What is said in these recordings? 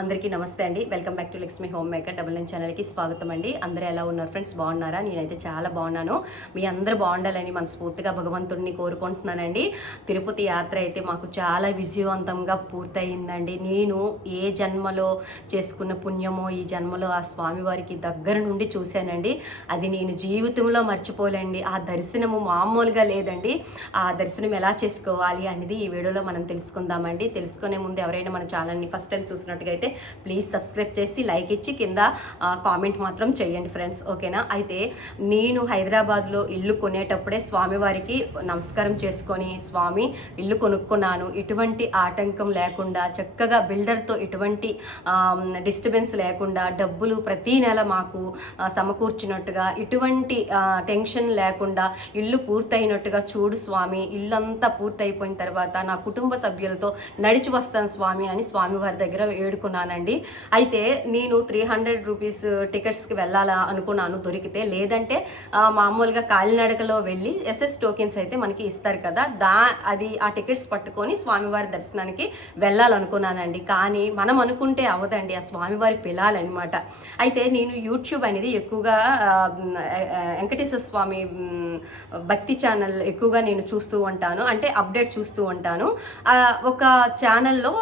అందరికీ నమస్తే అండి. Welcome back to Lakshmi home maker double nine ఛానల్కి స్వాగతం అండి. అందరూ ఎలా ఉన్నారు ఫ్రెండ్స్? బాగున్నారా? నేనైతే చాలా బాగున్నాను. మీ అందరూ బాగుండాలని మనస్ఫూర్తిగా భగవంతుడిని కోరుకుంటున్నానండి. తిరుపతి యాత్ర అయితే మాకు చాలా విజయవంతంగా పూర్తయిందండి. నేను ఏ జన్మలో చేసుకున్న పుణ్యమో ఈ జన్మలో ఆ స్వామివారికి దగ్గర నుండి చూశానండి. అది నేను జీవితంలో మర్చిపోలేండి. ఆ దర్శనము మామూలుగా లేదండి. ఆ దర్శనం ఎలా చేసుకోవాలి అనేది ఈ వీడియోలో మనం తెలుసుకుందామండి. తెలుసుకునే ముందు ఎవరైనా మన ఛానల్ని ఫస్ట్ టైం చూసినట్టుగా నచ్చినట్లయితే ప్లీజ్ సబ్స్క్రైబ్ చేసి లైక్ ఇచ్చి కింద కామెంట్ మాత్రం చేయండి ఫ్రెండ్స్ ఓకేనా అయితే నేను హైదరాబాద్లో ఇల్లు కొనేటప్పుడే స్వామివారికి నమస్కారం చేసుకొని స్వామి ఇల్లు కొనుక్కున్నాను. ఎటువంటి ఆటంకం లేకుండా చక్కగా బిల్డర్తో ఎటువంటి డిస్టర్బెన్స్ లేకుండా డబ్బులు ప్రతీ నెల మాకు సమకూర్చినట్టుగా ఎటువంటి టెన్షన్ లేకుండా ఇల్లు పూర్తయినట్టుగా చూడు స్వామి ఇల్లంతా పూర్తయిపోయిన తర్వాత నా కుటుంబ సభ్యులతో నడిచి వస్తాను స్వామి అని స్వామివారి దగ్గర అనుకున్నానండి. అయితే నేను త్రీ హండ్రెడ్ రూపీస్ టికెట్స్కి వెళ్ళాలా అనుకున్నాను దొరికితే. లేదంటే మామూలుగా కాలినడకలో వెళ్ళి ఎస్ఎస్ టోకెన్స్ అయితే మనకి ఇస్తారు కదా దా అది ఆ టికెట్స్ పట్టుకొని స్వామివారి దర్శనానికి వెళ్ళాలనుకున్నానండి. కానీ మనం అనుకుంటే అవదండి ఆ స్వామివారి పిలాలన్నమాట. అయితే నేను యూట్యూబ్ అనేది ఎక్కువగా వెంకటేశ్వర స్వామి భక్తి ఛానల్ ఎక్కువగా నేను చూస్తూ ఉంటాను అంటే అప్డేట్ చూస్తూ ఉంటాను. ఒక ఛానల్లో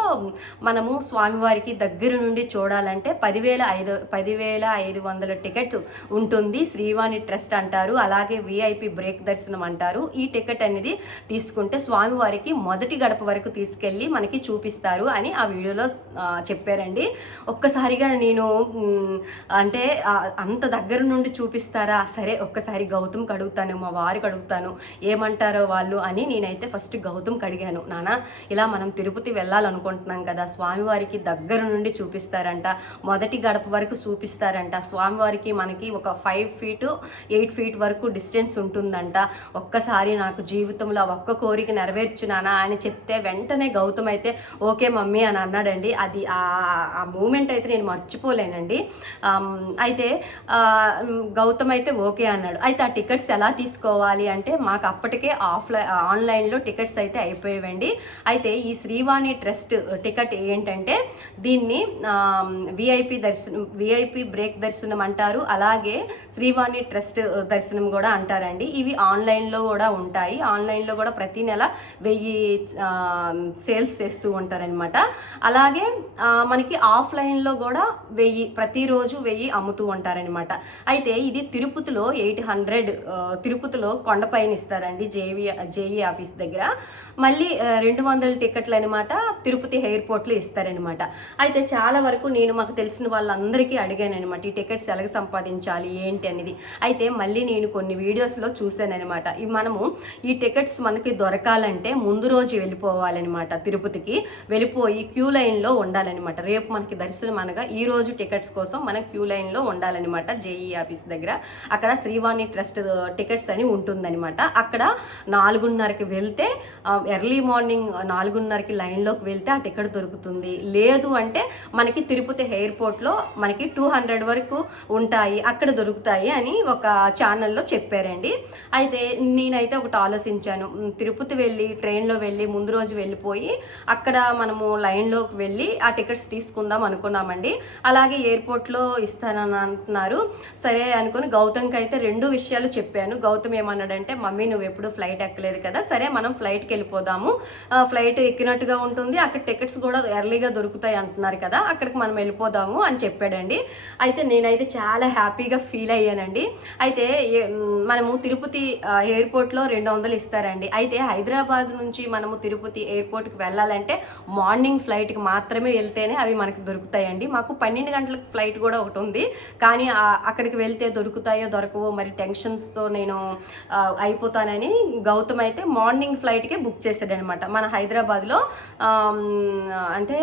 మనము స్వామివారికి దగ్గర నుండి చూడాలంటే పదివేల ఐదు పదివేల ఐదు వందల టికెట్ ఉంటుంది శ్రీవాణి ట్రస్ట్ అంటారు అలాగే విఐపి బ్రేక్ దర్శనం అంటారు. ఈ టికెట్ అనేది తీసుకుంటే స్వామివారికి మొదటి గడప వరకు తీసుకెళ్ళి మనకి చూపిస్తారు అని ఆ వీడియోలో చెప్పారండి. ఒక్కసారిగా నేను అంటే అంత దగ్గర నుండి చూపిస్తారా? సరే ఒక్కసారి గౌతమ్కి అడుగుతాను మా వారికి అడుగుతాను ఏమంటారో వాళ్ళు అని నేనైతే ఫస్ట్ గౌతమ్కి అడిగాను నాన్న ఇలా మనం తిరుపతి వెళ్ళాలనుకుంటున్నాం కదా స్వామివారికి దగ్గర నుండి చూపిస్తారంట మొదటి గడప వరకు చూపిస్తారంట స్వామివారికి మనకి ఒక ఫైవ్ ఫీటు ఎయిట్ ఫీట్ వరకు డిస్టెన్స్ ఉంటుందంట. ఒక్కసారి నాకు జీవితంలో ఒక్క కోరిక నెరవేర్చునానా అని చెప్తే వెంటనే గౌతమ్ అయితే ఓకే మమ్మీ అని అన్నాడండి. అది ఆ ఆ మూమెంట్ అయితే నేను మర్చిపోలేనండి. అయితే గౌతమ్ అయితే ఓకే అన్నాడు. అయితే ఆ టికెట్స్ ఎలా తీసుకోవాలి అంటే మాకు అప్పటికే ఆఫ్లైన్ ఆన్లైన్లో టికెట్స్ అయితే అయిపోయేవండి. అయితే ఈ శ్రీవాణి ట్రస్ట్ టికెట్ ఏంటంటే దీన్ని విఐపి దర్శనం విఐపి బ్రేక్ దర్శనం అంటారు. అలాగే శ్రీవాణి ట్రస్ట్ దర్శనం కూడా అంటారండి. ఇవి ఆన్లైన్లో కూడా ఉంటాయి. ఆన్లైన్లో కూడా ప్రతి నెల వెయ్యి సేల్స్ చేస్తూ ఉంటారనమాట అలాగే మనకి ఆఫ్లైన్లో కూడా వెయ్యి ప్రతిరోజు వెయ్యి అమ్ముతూ ఉంటారనమాట అయితే ఇది తిరుపతిలో ఎయిట్ హండ్రెడ్ తిరుపతిలో కొండపైన ఇస్తారండి జేవి జేఈ ఆఫీస్ దగ్గర. మళ్ళీ రెండు వందల టికెట్లు అనమాట తిరుపతి ఎయిర్పోర్ట్లో ఇస్తారనమాట అయితే చాలా వరకు నేను మాకు తెలిసిన వాళ్ళందరికీ అడిగానమాట ఈ టికెట్స్ ఎలాగ సంపాదించాలి? ఏంటి? అనేది. అయితే మళ్ళీ నేను కొన్ని వీడియోస్లో చూశాను అనమాట ఈ మనము ఈ టికెట్స్ మనకి దొరకాలంటే ముందు రోజు వెళ్ళిపోవాలన్నమాట తిరుపతికి. వెళ్ళిపోయి క్యూ లైన్లో ఉండాలన్నమాట. రేపు మనకి దర్శనం అనగా ఈ రోజు టికెట్స్ కోసం మనం క్యూ లైన్లో ఉండాలన్నమాట జేఈ ఆఫీస్ దగ్గర. అక్కడ శ్రీవాణి ట్రస్ట్ టికెట్స్ అని ఉంటుందన్నమాట. అక్కడ నాలుగున్నరకి వెళ్తే ఎర్లీ మార్నింగ్ నాలుగున్నరకి లైన్లోకి వెళ్తే ఆ టికెట్ దొరుకుతుంది? లేదు అంటే మనకి తిరుపతి ఎయిర్పోర్ట్లో మనకి టూ హండ్రెడ్ వరకు ఉంటాయి అక్కడ దొరుకుతాయి అని ఒక ఛానల్లో చెప్పారండి. అయితే నేనైతే ఒకటి ఆలోచించాను. తిరుపతి వెళ్ళి ట్రైన్లో వెళ్ళి ముందు రోజు వెళ్ళిపోయి అక్కడ మనము లైన్లోకి వెళ్ళి ఆ టికెట్స్ తీసుకుందాం అనుకున్నామండి. అలాగే ఎయిర్పోర్ట్లో ఇస్తానని అంటున్నారు. సరే అనుకుని గౌతమ్కి అయితే రెండు విషయాలు చెప్పాను. గౌతమ్ ఏమన్నాడంటే మమ్మీ నువ్వు ఎప్పుడు ఫ్లైట్ ఎక్కలేదు కదా సరే మనం ఫ్లైట్కి వెళ్ళిపోదాము. ఫ్లైట్ ఎక్కినట్టుగా ఉంటుంది అక్కడ టికెట్స్ కూడా ఎర్లీగా దొరుకుతాయి అంటున్నారు కదా అక్కడికి మనం వెళ్ళిపోదాము అని చెప్పాడండి. అయితే నేనైతే చాలా హ్యాపీగా ఫీల్ అయ్యానండి. అయితే ఏ- మనము తిరుపతి ఎయిర్పోర్ట్లో రెండు వందలు ఇస్తారండి. అయితే హైదరాబాద్ నుంచి మనము తిరుపతి ఎయిర్పోర్ట్కి వెళ్ళాలంటే మార్నింగ్ ఫ్లైట్కి మాత్రమే వెళ్తేనే అవి మనకి దొరుకుతాయండి. మాకు పన్నెండు గంటలకు ఫ్లైట్ కూడా ఒకటి ఉంది. కానీ అక్కడికి వెళ్తే దొరుకుతాయో దొరకవో మరి టెన్షన్స్తో నేను అయిపోతానని గౌతమ్ అయితే మార్నింగ్ ఫ్లైట్కే బుక్ చేశాడనమాట. మన హైదరాబాద్లో అంటే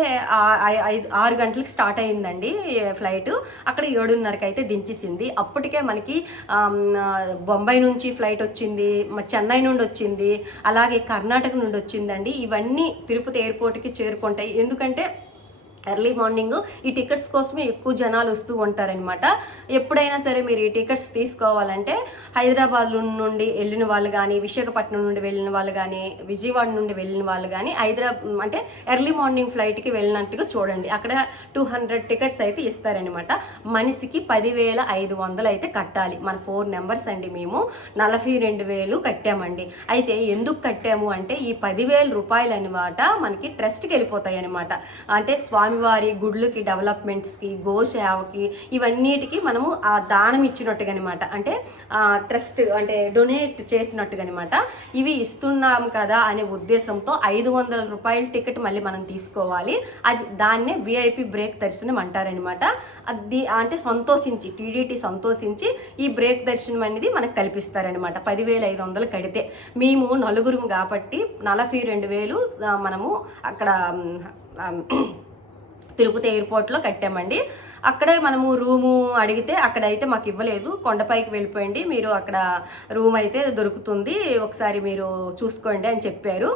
ఐదు ఆరు గంటలకు స్టార్ట్ అయిందండి ఫ్లైట్. అక్కడ ఏడున్నరకి అయితే దించేసింది. అప్పటికే మనకి బొంబాయి నుంచి ఫ్లైట్ వచ్చింది చెన్నై నుండి వచ్చింది అలాగే కర్ణాటక నుండి వచ్చిందండి. ఇవన్నీ తిరుపతి ఎయిర్పోర్ట్కి చేరుకుంటాయి. ఎందుకంటే ఎర్లీ మార్నింగ్ ఈ టికెట్స్ కోసమే ఎక్కువ జనాలు వస్తూ ఉంటారనమాట ఎప్పుడైనా సరే మీరు ఈ టికెట్స్ తీసుకోవాలంటే హైదరాబాద్ నుండి వెళ్ళిన వాళ్ళు కానీ విశాఖపట్నం నుండి వెళ్ళిన వాళ్ళు కానీ విజయవాడ నుండి వెళ్ళిన వాళ్ళు కానీ హైదరాబాద్ అంటే ఎర్లీ మార్నింగ్ ఫ్లైట్కి వెళ్ళినట్టుగా చూడండి. అక్కడ టూ హండ్రెడ్ టికెట్స్ అయితే ఇస్తారనమాట మనిషికి పదివేల ఐదు వందలు అయితే కట్టాలి. మన ఫోర్ నెంబర్స్ అండి మేము. నలభై రెండు వేలు కట్టామండి. అయితే ఎందుకు కట్టాము అంటే ఈ పదివేల రూపాయలు అనమాట మనకి ట్రస్ట్కి వెళ్ళిపోతాయి అనమాట అంటే స్వామివారి గుడ్లకి డెవలప్మెంట్స్కి గోసేవకి ఇవన్నిటికి మనము ఆ దానం ఇచ్చినట్టుగా అనమాట అంటే ట్రస్ట్ అంటే డొనేట్ చేసినట్టుగా అనమాట ఇవి ఇస్తున్నాం కదా అనే ఉద్దేశంతో ఐదు వందల రూపాయల టికెట్ మళ్ళీ మనం తీసుకోవాలి. అది దాన్నే విఐపి బ్రేక్ దర్శనం అంటారనమాట. అది అంటే సంతోషించి టీడీటీ సంతోషించి ఈ బ్రేక్ దర్శనం అనేది మనకు కల్పిస్తారనమాట. పదివేల ఐదు వందలు కడితే మేము నలుగురు కాబట్టి నలభై రెండు వేలు మనము అక్కడ తిరుపతి ఎయిర్పోర్ట్లో కట్టామండి. అక్కడే మనము రూము అడిగితే అక్కడ అయితే మాకు ఇవ్వలేదు. కొండపైకి వెళ్ళిపోయండి. మీరు అక్కడ రూమ్ అయితే దొరుకుతుంది. ఒకసారి మీరు చూసుకోండి అని చెప్పారు.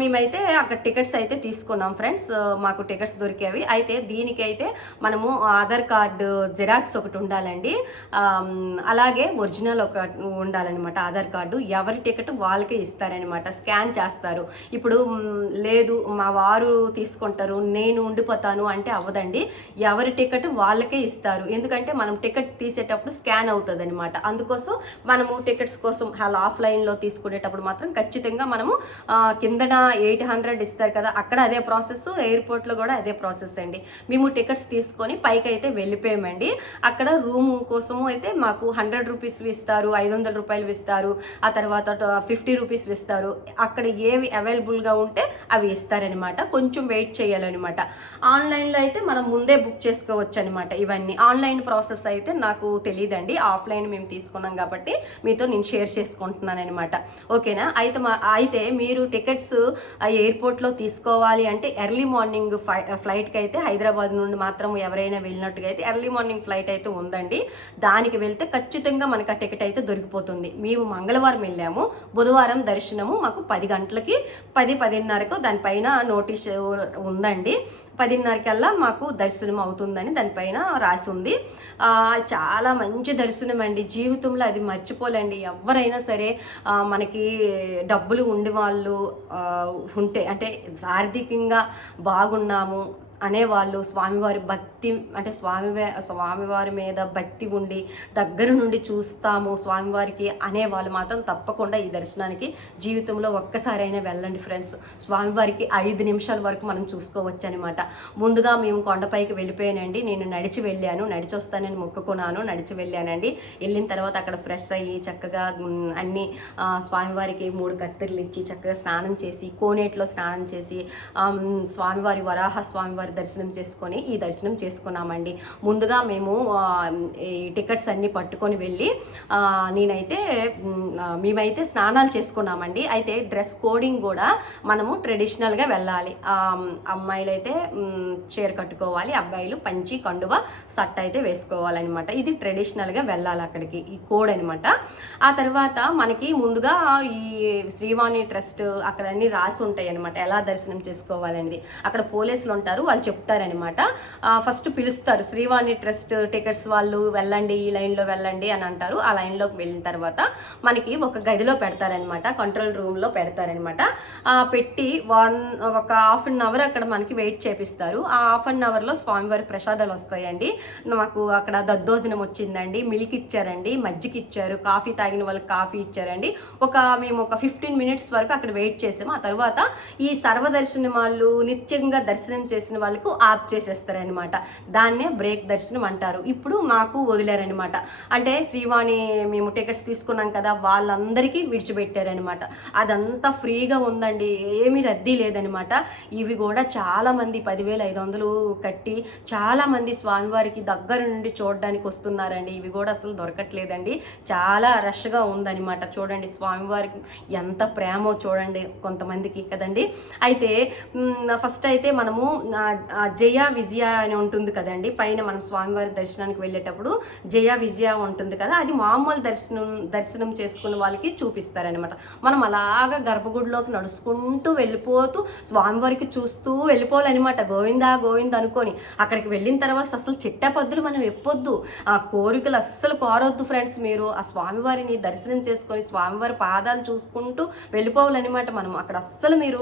మేమైతే అక్కడ టికెట్స్ అయితే తీసుకున్నాం ఫ్రెండ్స్. మాకు టికెట్స్ దొరికేవి. అయితే దీనికైతే మనము ఆధార్ కార్డు జిరాక్స్ ఒకటి ఉండాలండి. అలాగే ఒరిజినల్ ఒక ఉండాలన్నమాట ఆధార్ కార్డు. ఎవరి టికెట్ వాళ్ళకే ఇస్తారనమాట స్కాన్ చేస్తారు. ఇప్పుడు లేదు మా వారు తీసుకుంటారు. నేను ఉండిపోతాను అంటే అవ్వదండి. ఎవరి టికెట్ వాళ్ళకే ఇస్తారు. ఎందుకంటే మనం టికెట్ తీసేటప్పుడు స్కాన్ అవుతుంది అనమాట అందుకోసం మనము టికెట్స్ కోసం అలా ఆఫ్లైన్లో తీసుకునేటప్పుడు మాత్రం ఖచ్చితంగా మనము కిందన ఎయిట్ హండ్రెడ్ ఇస్తారు కదా అక్కడ అదే ప్రాసెస్ ఎయిర్పోర్ట్లో కూడా అదే ప్రాసెస్ అండి. మేము టికెట్స్ తీసుకొని పైకి అయితే వెళ్ళిపోయామండి. అక్కడ రూమ్ కోసము అయితే మాకు హండ్రెడ్ రూపీస్ ఇస్తారు ఐదు వందల రూపాయలు ఇస్తారు. ఆ తర్వాత ఫిఫ్టీ రూపీస్ ఇస్తారు. అక్కడ ఏవి అవైలబుల్గా ఉంటే అవి ఇస్తారనమాట కొంచెం వెయిట్ చేయాలన్నమాట. ఆన్లైన్ ఆన్లైన్లో అయితే మనం ముందే బుక్ చేసుకోవచ్చు అనమాట ఇవన్నీ ఆన్లైన్ ప్రాసెస్ అయితే నాకు తెలియదండి ఆఫ్లైన్ మేము తీసుకున్నాం కాబట్టి మీతో నేను షేర్ చేసుకుంటున్నాను అనమాట ఓకేనా? అయితే మా అయితే మీరు టికెట్స్ ఎయిర్పోర్ట్లో తీసుకోవాలి అంటే ఎర్లీ మార్నింగ్ ఫ్లై ఫ్లైట్కి అయితే హైదరాబాద్ నుండి మాత్రం ఎవరైనా వెళ్ళినట్టుగా అయితే ఎర్లీ మార్నింగ్ ఫ్లైట్ అయితే ఉందండి. దానికి వెళ్తే ఖచ్చితంగా మనకు ఆ టికెట్ అయితే దొరికిపోతుంది. మేము మంగళవారం వెళ్ళాము. బుధవారం దర్శనము మాకు పది గంటలకి పది పదిన్నరకు దానిపైన నోటీస్ ఉందండి. పదిన్నరకల్లా మాకు దర్శనం అవుతుందని దానిపైన రాసి ఉంది. చాలా మంచి దర్శనం అండి. జీవితంలో అది మర్చిపోలేండి. ఎవరైనా సరే మనకి డబ్బులు ఉండి వాళ్ళు ఉంటే అంటే ఆర్థికంగా బాగున్నాము అనేవాళ్ళు స్వామివారి భక్తి అంటే స్వామి స్వామివారి మీద భక్తి ఉండి దగ్గర నుండి చూస్తాము స్వామివారికి అనేవాళ్ళు మాత్రం తప్పకుండా ఈ దర్శనానికి జీవితంలో ఒక్కసారైనా వెళ్ళండి ఫ్రెండ్స్. స్వామివారికి ఐదు నిమిషాల వరకు మనం చూసుకోవచ్చు అనమాట ముందుగా మేము కొండపైకి వెళ్ళిపోయానండి. నేను నడిచి వెళ్ళాను. నడిచి వస్తానని మొక్కుకున్నాను. నడిచి వెళ్ళానండి. వెళ్ళిన తర్వాత అక్కడ ఫ్రెష్ అయ్యి చక్కగా అన్ని స్వామివారికి మూడు కత్తెరలు ఇచ్చి చక్కగా స్నానం చేసి కోనేటిలో స్నానం చేసి స్వామివారి వరాహ స్వామివారి దర్శనం చేసుకొని ఈ దర్శనం చేసుకున్నామండి. ముందుగా మేము ఈ టికెట్స్ అన్ని పట్టుకొని వెళ్ళి నేనైతే మేమైతే స్నానాలు చేసుకున్నామండి. అయితే డ్రెస్ కోడింగ్ కూడా మనము ట్రెడిషనల్గా వెళ్ళాలి. అమ్మాయిలైతే అమ్మాయిలు అయితే చీర కట్టుకోవాలి అబ్బాయిలు పంచి కండువ సట్ అయితే వేసుకోవాలన్నమాట. ఇది ట్రెడిషనల్గా వెళ్ళాలి అక్కడికి ఈ కోడ్ అనమాట ఆ తర్వాత మనకి ముందుగా ఈ శ్రీవాణి ట్రస్ట్ అక్కడ అన్ని రాసి ఉంటాయి అనమాట ఎలా దర్శనం చేసుకోవాలనేది. అక్కడ పోలీసులు ఉంటారు వాళ్ళు చెప్తారనమాట ఫస్ట్ పిలుస్తారు. శ్రీవాణి ట్రస్ట్ టికెట్స్ వాళ్ళు వెళ్ళండి ఈ లైన్లో వెళ్ళండి అని అంటారు. ఆ లైన్లోకి వెళ్ళిన తర్వాత మనకి ఒక గదిలో పెడతారనమాట కంట్రోల్ రూమ్లో పెడతారనమాట పెట్టి వన్ ఒక హాఫ్ అన్ అవర్ అక్కడ మనకి వెయిట్ చేపిస్తారు. ఆ హాఫ్ అన్ అవర్లో స్వామివారి ప్రసాదాలు వస్తాయండి. మాకు అక్కడ దద్దోజనం వచ్చిందండి. మిల్క్ ఇచ్చారండి. మజ్జిగ ఇచ్చారు. కాఫీ తాగిన వాళ్ళకి కాఫీ ఇచ్చారండి. ఒక మేము ఒక ఫిఫ్టీన్ మినిట్స్ వరకు అక్కడ వెయిట్ చేసాము. ఆ తర్వాత ఈ సర్వదర్శనం వాళ్ళు నిత్యంగా దర్శనం చేసిన వాళ్ళకు ఆప్ చేసేస్తారనమాట దాన్నే బ్రేక్ దర్శనం అంటారు. ఇప్పుడు మాకు వదిలేరనమాట అంటే శ్రీవాణి మేము టికెట్స్ తీసుకున్నాం కదా వాళ్ళందరికీ విడిచిపెట్టారనమాట అదంతా ఫ్రీగా ఉందండి ఏమీ రద్దీ లేదనమాట ఇవి కూడా చాలామంది పదివేల ఐదు వందలు కట్టి చాలామంది స్వామివారికి దగ్గర నుండి చూడడానికి వస్తున్నారండి. ఇవి కూడా అసలు దొరకట్లేదండి. చాలా రష్గా ఉందన్నమాట. చూడండి స్వామివారికి ఎంత ప్రేమో చూడండి కొంతమందికి కదండి. అయితే ఫస్ట్ అయితే మనము జయ విజయ అని ఉంటుంది కదండి. పైన మనం స్వామివారి దర్శనానికి వెళ్ళేటప్పుడు జయ విజయ ఉంటుంది కదా అది మామూలు దర్శనం దర్శనం చేసుకున్న వాళ్ళకి చూపిస్తారనమాట మనం అలాగా గర్భగుడిలోకి నడుచుకుంటూ వెళ్ళిపోతూ స్వామివారికి చూస్తూ వెళ్ళిపోవాలన్నమాట. గోవిందా గోవింద అనుకొని అక్కడికి వెళ్ళిన తర్వాత అసలు చిట్టపద్దులు మనం ఎప్పొద్దు. ఆ కోరికలు అస్సలు కోరొద్దు ఫ్రెండ్స్ మీరు. ఆ స్వామివారిని దర్శనం చేసుకొని స్వామివారి పాదాలు చూసుకుంటూ వెళ్ళిపోవాలన్నమాట మనం. అక్కడ అస్సలు మీరు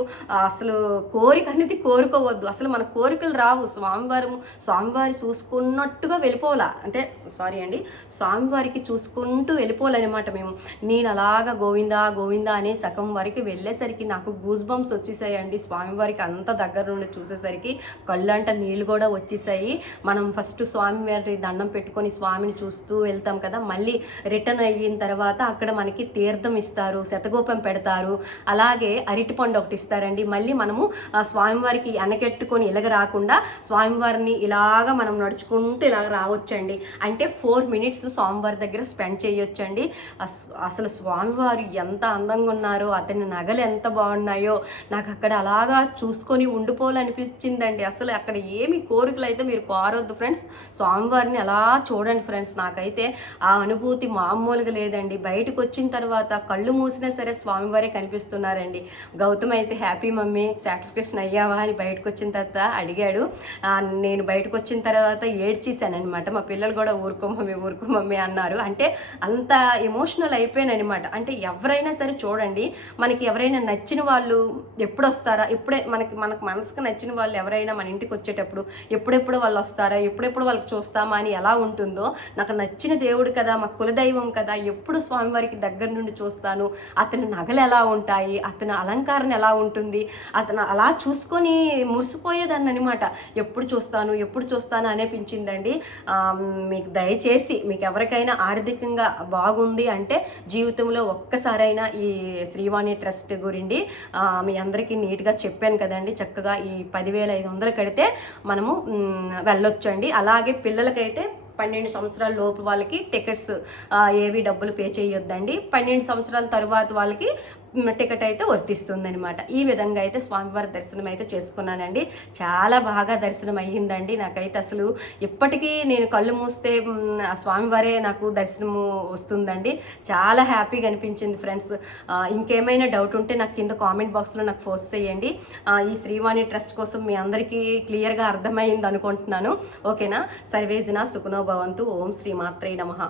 అసలు కోరిక అనేది కోరుకోవద్దు. అసలు మన కోరికలు రావు. స్వామివారు స్వామివారి చూసుకున్నట్టుగా వెళ్ళిపోవాలా. అంటే సారీ అండి స్వామివారికి చూసుకుంటూ వెళ్ళిపోవాలన్నమాట మేము. నేను అలాగా గోవిందా గోవిందా అనే సగం వరకు వెళ్ళేసరికి నాకు గూస్ బంప్స్ వచ్చేసాయండి. స్వామివారికి అంత దగ్గర నుండి చూసేసరికి కళ్ళంట నీళ్ళు కూడా వచ్చేసాయి. మనం ఫస్ట్ స్వామివారి దండం పెట్టుకొని స్వామిని చూస్తూ వెళ్తాం కదా మళ్ళీ రిటర్న్ అయిన తర్వాత అక్కడ మనకి తీర్థం ఇస్తారు శతగోపం పెడతారు. అలాగే అరటిపండు ఒకటి ఇస్తారండి. మళ్ళీ మనము స్వామివారికి ఎనకెట్టుకొని ఇలాగ రాకుండా స్వామివారిని ఇలాగా మనం నడుచుకుంటూ ఇలాగ రావచ్చండి. అంటే ఫోర్ మినిట్స్ స్వామివారి దగ్గర స్పెండ్ చేయొచ్చండి. అస్- అసలు స్వామివారు ఎంత అందంగా ఉన్నారో అతని నగలు ఎంత బాగున్నాయో నాకు అక్కడ అలాగా చూసుకొని ఉండిపోవాలనిపించిందండి. అసలు అక్కడ ఏమి కోరికలు అయితే మీరు కోరొద్దు ఫ్రెండ్స్ స్వామివారిని అలా చూడండి ఫ్రెండ్స్ నాకైతే ఆ అనుభూతి మామూలుగా లేదండి. బయటకు వచ్చిన తర్వాత కళ్ళు మూసినా సరే స్వామివారే కనిపిస్తున్నారండి. గౌతమ్ అయితే హ్యాపీ మమ్మీ సాటిస్ఫాక్షన్ అయ్యావా? అని బయటకు వచ్చిన తర్వాత అడిగాడు. నేను బయటకు వచ్చిన తర్వాత ఏడ్చేశానమాట మా పిల్లలు కూడా ఊరుకో మమ్మీ ఊరుకో మమ్మీ అన్నారు. అంటే అంత ఎమోషనల్ అయిపోయాను అనమాట అంటే ఎవరైనా సరే చూడండి మనకి ఎవరైనా నచ్చిన వాళ్ళు ఎప్పుడు వస్తారా ఎప్పుడే మనకి మనకు మనసుకు నచ్చిన వాళ్ళు ఎవరైనా మన ఇంటికి వచ్చేటప్పుడు ఎప్పుడెప్పుడు వాళ్ళు వస్తారా? ఎప్పుడెప్పుడు వాళ్ళకి చూస్తామా అని ఎలా ఉంటుందో? నాకు నచ్చిన దేవుడు కదా మా కులదైవం కదా ఎప్పుడు స్వామివారికి దగ్గర నుండి చూస్తాను. అతని నగలు ఎలా ఉంటాయి? అతని అలంకారం ఎలా ఉంటుంది? అతను అలా చూసుకొని మురిసిపోయేదాన్ని అనమాట. ఎప్పుడు చూస్తాను ఎప్పుడు చూస్తాను అనిపించిందండి మీకు దయచేసి మీకు ఎవరికైనా ఆర్థికంగా బాగుంది అంటే జీవితంలో ఒక్కసారైనా ఈ శ్రీవాణి ట్రస్ట్ గురించి మీ అందరికీ నీట్గా చెప్పాను కదండి. చక్కగా ఈ పదివేల ఐదు వందలు కడితే మనము వెళ్ళొచ్చు వెళ్ళొచ్చండి. అలాగే పిల్లలకైతే పన్నెండు సంవత్సరాల లోపు వాళ్ళకి టికెట్స్ ఏవి డబ్బులు పే చేయొద్దండి. పన్నెండు సంవత్సరాల తర్వాత వాళ్ళకి టికెట్ అయితే వర్తిస్తుంది అనమాట ఈ విధంగా అయితే స్వామివారి దర్శనం అయితే చేసుకున్నానండి. చాలా బాగా దర్శనం అయ్యిందండి. నాకైతే అసలు ఇప్పటికీ నేను కళ్ళు మూస్తే స్వామివారే నాకు దర్శనము వస్తుందండి. చాలా హ్యాపీగా అనిపించింది ఫ్రెండ్స్. ఇంకేమైనా డౌట్ ఉంటే నాకు కింద కామెంట్ బాక్స్లో నాకు ఫోర్స్ చేయండి. ఈ శ్రీవాణి ట్రస్ట్ కోసం మీ అందరికీ క్లియర్గా అర్థమైంది అనుకుంటున్నాను ఓకేనా? సర్వేజన సుఖనో భవంతు. ఓం శ్రీ మాత్రే నమః.